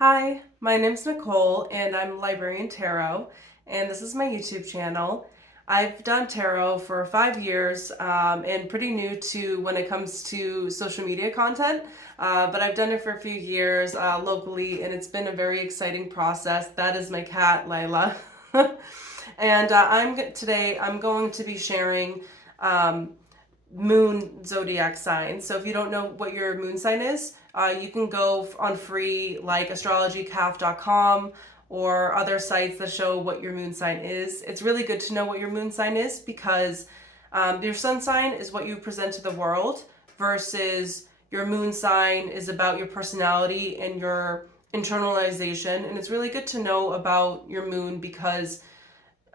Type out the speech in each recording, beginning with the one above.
Hi, my name's Nicole and I'm Librarian Tarot, and this is my YouTube channel. I've done tarot for 5 years and pretty new to when it comes to social media content, but I've done it for a few years locally and it's been a very exciting process. That is my cat, Lila. And today I'm going to be sharing moon zodiac signs. So if you don't know what your moon sign is, you can go on free like astrologycalf.com or other sites that show what your moon sign is. It's really good to know what your moon sign is because your sun sign is what you present to the world versus your moon sign is about your personality and your internalization. And it's really good to know about your moon because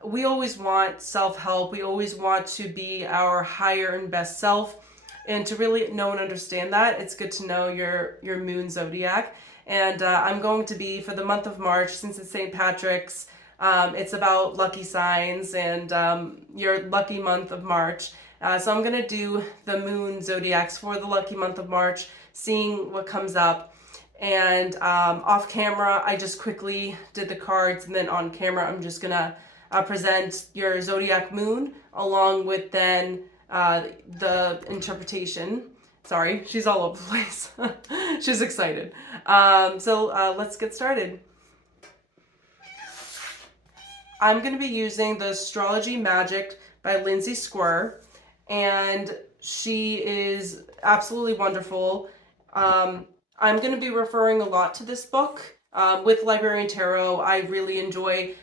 we always want self-help. We always want to be our higher and best self. And to really know and understand that, it's good to know your moon zodiac. And I'm going to be, for the month of March, since it's St. Patrick's, it's about lucky signs and your lucky month of March. So I'm going to do the moon zodiacs for the lucky month of March, seeing what comes up. And off camera, I just quickly did the cards, and then on camera, I'm just going to present your zodiac moon along with then the interpretation. Sorry, she's all over the place. She's excited. So let's get started. I'm going to be using the Astrology Magic by Lindsay Square, and she is absolutely wonderful. I'm going to be referring a lot to this book. With Librarian Tarot, I really enjoy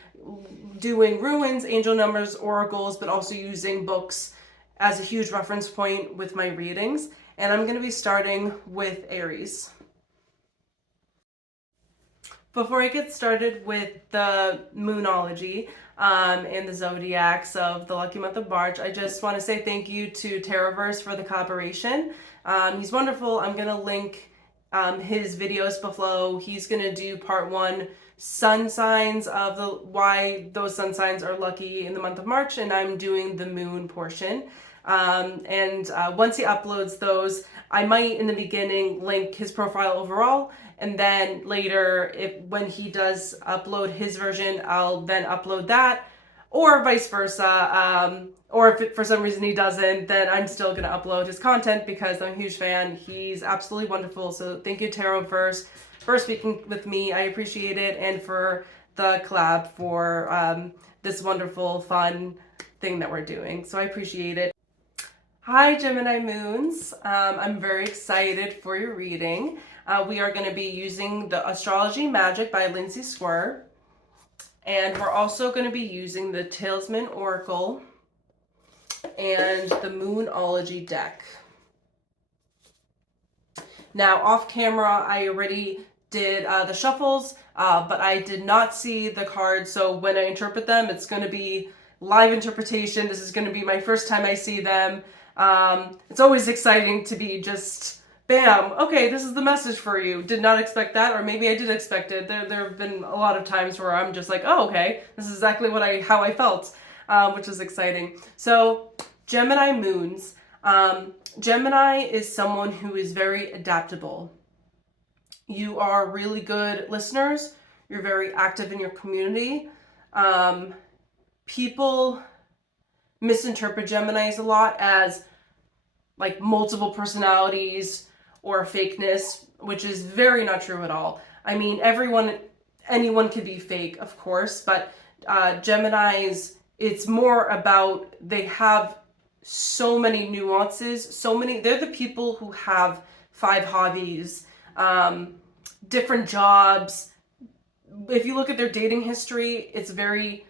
doing ruins, angel numbers, oracles, but also using books as a huge reference point with my readings. And I'm going to be starting with Aries. Before I get started with the moonology and the zodiacs of the lucky month of March, I just want to say thank you to Taroverse for the collaboration. He's wonderful. I'm going to link his videos below. He's going to do part 1, sun signs of why those sun signs are lucky in the month of March, and I'm doing the moon portion. Once he uploads those, I might in the beginning link his profile overall, and then later, when he does upload his version, I'll then upload that, or vice versa. Or if for some reason he doesn't, then I'm still going to upload his content because I'm a huge fan. He's absolutely wonderful. So thank you, Taroverse, for speaking with me. I appreciate it. And for the collab for this wonderful, fun thing that we're doing. So I appreciate it. Hi, Gemini Moons. I'm very excited for your reading. We are going to be using the Astrology Magic by Lindsay Square. And we're also going to be using the Talisman Oracle and the Moonology deck. Now, off camera, I already did the shuffles, but I did not see the cards. So when I interpret them, it's going to be live interpretation. This is going to be my first time I see them. It's always exciting to be just, bam, okay, this is the message for you. Did not expect that, or maybe I did expect it. There have been a lot of times where I'm just like, oh, okay, this is exactly how I felt, which is exciting. So, Gemini moons. Gemini is someone who is very adaptable. You are really good listeners. You're very active in your community. People misinterpret Geminis a lot as like multiple personalities or fakeness, which is very not true at all. I mean, anyone can be fake, of course, but Geminis, it's more about they have so many nuances, they're the people who have 5 hobbies, different jobs. If you look at their dating history, it's very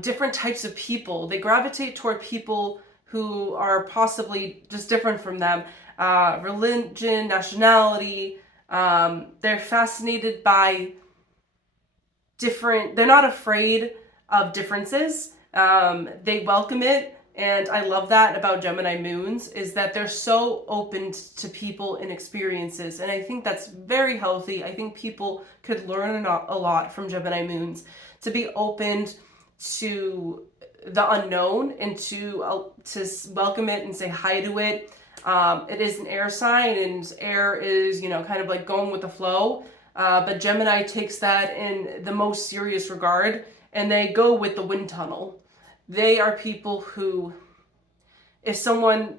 different types of people. They gravitate toward people who are possibly just different from them. Religion, nationality, they're fascinated by they're not afraid of differences. They welcome it. And I love that about Gemini moons, is that they're so open to people and experiences. And I think that's very healthy. I think people could learn a lot from Gemini moons, to be open to the unknown and to welcome it and say hi to it. It is an air sign, and air is, kind of like going with the flow. But Gemini takes that in the most serious regard, and they go with the wind tunnel. They are people who, if someone,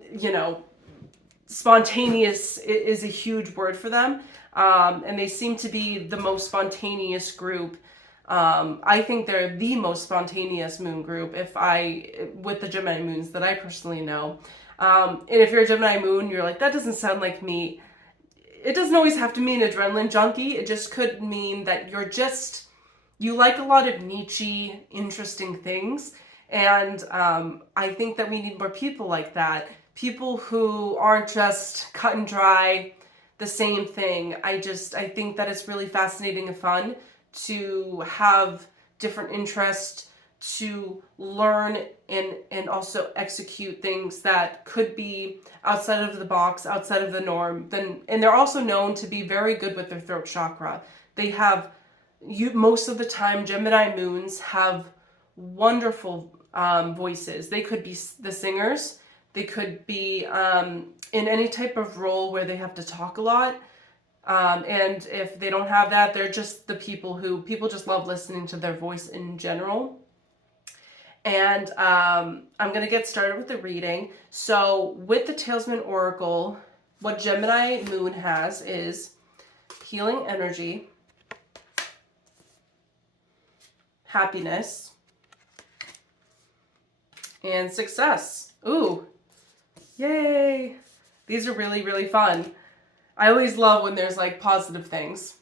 spontaneous is a huge word for them, and they seem to be the most spontaneous group. I think they're the most spontaneous moon group with the Gemini moons that I personally know. And if you're a Gemini moon, you're like, that doesn't sound like me. It doesn't always have to mean adrenaline junkie. It just could mean that you like a lot of niche, interesting things. And I think that we need more people like that. People who aren't just cut and dry, the same thing. I think that it's really fascinating and fun to have different interests, to learn and also execute things that could be outside of the box, outside of the norm. And they're also known to be very good with their throat chakra. Most of the time, Gemini moons have wonderful voices. They could be the singers. They could be in any type of role where they have to talk a lot. And if they don't have that, they're just the people just love listening to their voice in general. And I'm going to get started with the reading. So with the Talesman Oracle, what Gemini moon has is healing energy, happiness, and success. Ooh, yay. These are really, really fun. I always love when there's like positive things.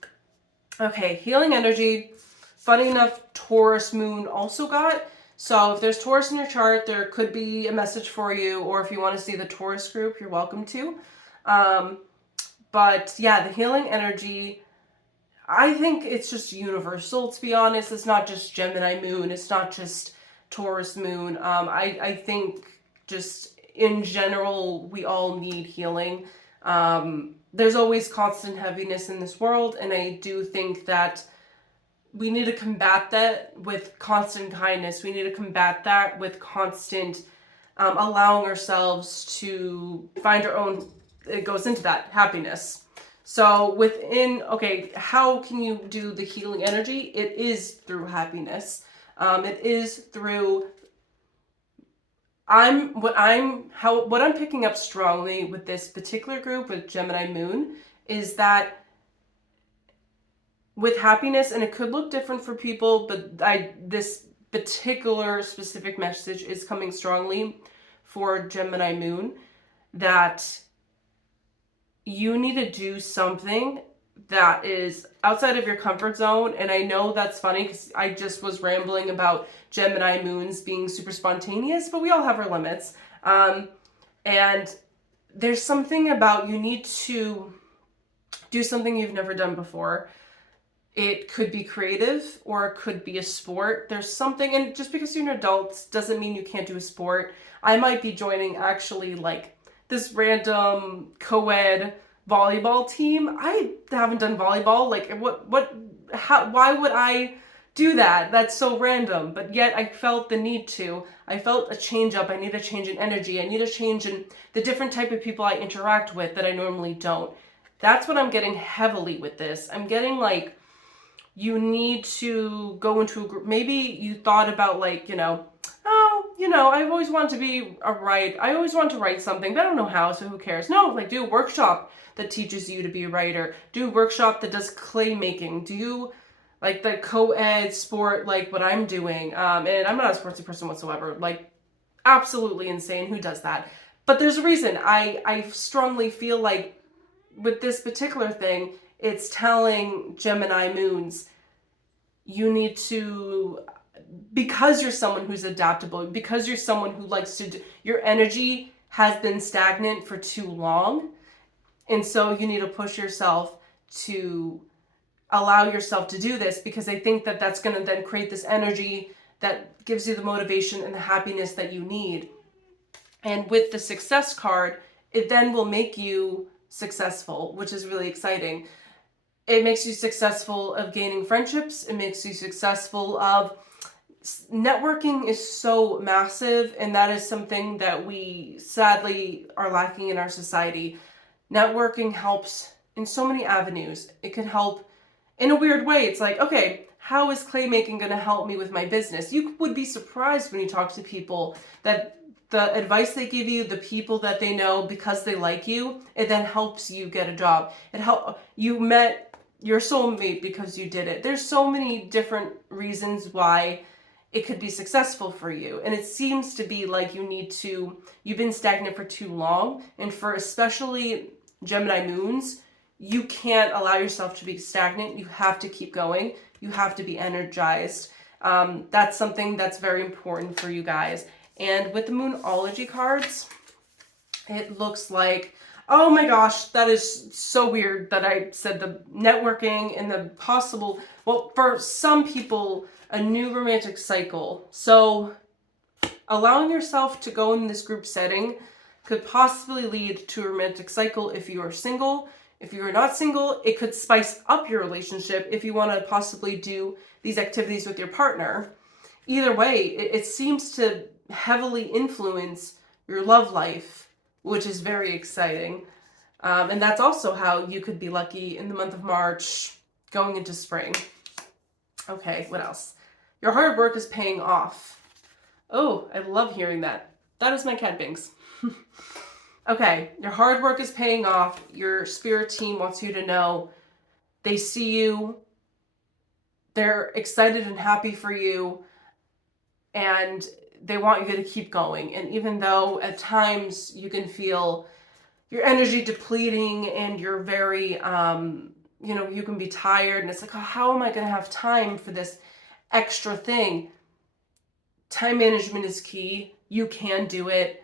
Okay, healing energy. Funny enough, Taurus moon also got. So if there's Taurus in your chart, there could be a message for you, or if you want to see the Taurus group, you're welcome to. But yeah, the healing energy, I think it's just universal, to be honest. It's not just Gemini moon. It's not just Taurus moon. I think just in general, we all need healing. There's always constant heaviness in this world, and I do think that we need to combat that with constant kindness. We need to combat that with constant allowing ourselves to find our own, it goes into that, happiness. So how can you do the healing energy? It is through happiness. It is through, what I'm picking up strongly with this particular group with Gemini moon is that with happiness, and it could look different for people, but this particular specific message is coming strongly for Gemini moon, that you need to do something that is outside of your comfort zone. And I know that's funny because I just was rambling about Gemini moons being super spontaneous, but we all have our limits. And there's something about, you need to do something you've never done before. It could be creative, or it could be a sport. There's something, and just because you're an adult doesn't mean you can't do a sport. I might be joining actually like this random co-ed volleyball team. I haven't done volleyball. Like why would I do that? That's so random. But yet I felt the need to. I felt a change up. I need a change in energy. I need a change in the different type of people I interact with that I normally don't. That's what I'm getting heavily with this. I'm getting like, you need to go into a group. Maybe you thought about like, I've always wanted to be I always want to write something, but I don't know how, so who cares? No, like do a workshop that teaches you to be a writer. Do a workshop that does clay making. Do like the co-ed sport, like what I'm doing. And I'm not a sportsy person whatsoever. Like absolutely insane. Who does that? But there's a reason. I strongly feel like with this particular thing, it's telling Gemini moons, you need to, because you're someone who's adaptable, because you're someone who likes to do, your energy has been stagnant for too long. And so you need to push yourself to allow yourself to do this, because I think that that's going to then create this energy that gives you the motivation and the happiness that you need. And with the success card, it then will make you successful, which is really exciting. It makes you successful of gaining friendships. It makes you successful of networking is so massive, and that is something that we sadly are lacking in our society. Networking helps in so many avenues. It can help in a weird way, it's like, okay, how is clay making going to help me with my business? You would be surprised when you talk to people that the advice they give you, the people that they know because they like you, it then helps you get a job. You met your soulmate because you did it. There's so many different reasons why it could be successful for you. And it seems to be like you've been stagnant for too long. And for especially Gemini moons, you can't allow yourself to be stagnant. You have to keep going. You have to be energized. That's something that's very important for you guys. And with the Moonology cards, it looks like, oh my gosh, that is so weird that I said the networking and the possible, well, for some people, a new romantic cycle. So allowing yourself to go in this group setting could possibly lead to a romantic cycle if you are single. If you are not single, it could spice up your relationship if you want to possibly do these activities with your partner. Either way, it seems to heavily influence your love life, which is very exciting. And that's also how you could be lucky in the month of March going into spring. Okay, what else? Your hard work is paying off. Oh, I love hearing that. That is my cat Binks. Okay, your hard work is paying off. Your spirit team wants you to know they see you. They're excited and happy for you. And they want you to keep going. And even though at times you can feel your energy depleting and you're very, you can be tired and it's like, oh, how am I going to have time for this extra thing? Time management is key. You can do it.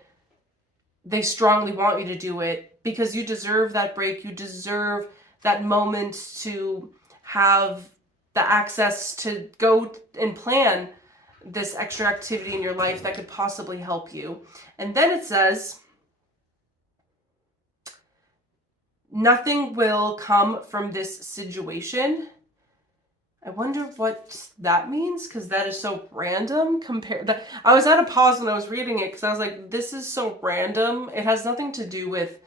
They strongly want you to do it because you deserve that break. You deserve that moment to have the access to go and plan this extra activity in your life that could possibly help you. And then it says, nothing will come from this situation. I wonder what that means, because that is so random I was at a pause when I was reading it because I was like, this is so random. It has nothing to do with,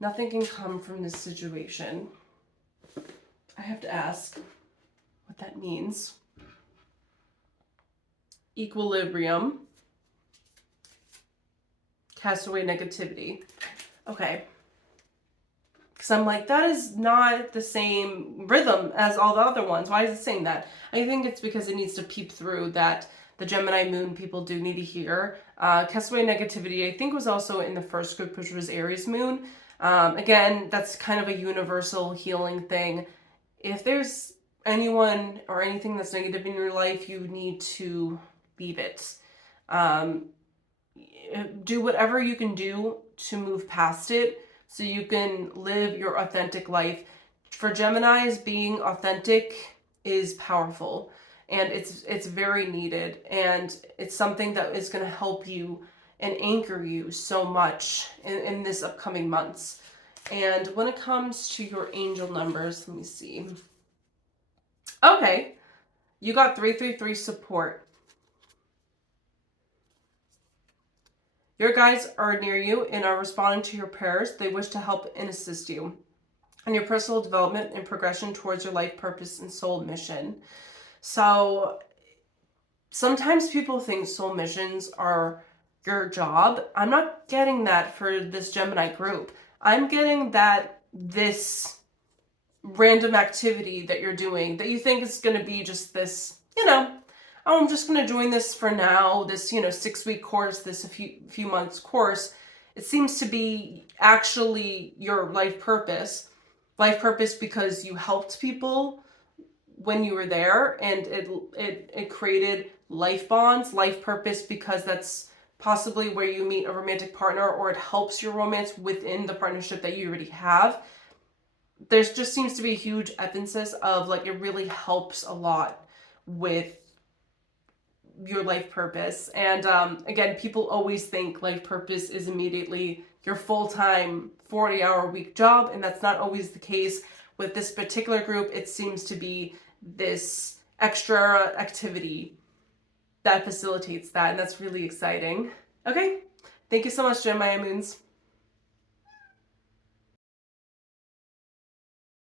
nothing can come from this situation. I have to ask what that means. Equilibrium. Cast away negativity. Okay. Because I'm like, that is not the same rhythm as all the other ones. Why is it saying that? I think it's because it needs to peep through that the Gemini moon people do need to hear. Cast away negativity, I think, was also in the first group, which was Aries moon. Again, that's kind of a universal healing thing. If there's anyone or anything that's negative in your life, you need to leave it. Do whatever you can do to move past it so you can live your authentic life. For Geminis, being authentic is powerful and it's very needed, and it's something that is going to help you and anchor you so much in this upcoming months. And when it comes to your angel numbers, let me see. Okay, you got 333 support. Your guides are near you and are responding to your prayers. They wish to help and assist you in your personal development and progression towards your life purpose and soul mission. So sometimes people think soul missions are your job. I'm not getting that for this Gemini group. I'm getting that this random activity that you're doing that you think is going to be just this, oh, I'm just going to join this for now, this, 6-week course, this a few months course. It seems to be actually your life purpose. Life purpose because you helped people when you were there, and it created life bonds. Life purpose because that's possibly where you meet a romantic partner, or it helps your romance within the partnership that you already have. There's just seems to be a huge emphasis of like, it really helps a lot with your life purpose. And again, people always think life purpose is immediately your full-time 40-hour-week job, and that's not always the case. With this particular group, it seems to be this extra activity that facilitates that, and that's really exciting. Okay, thank you so much, Gemini Moons.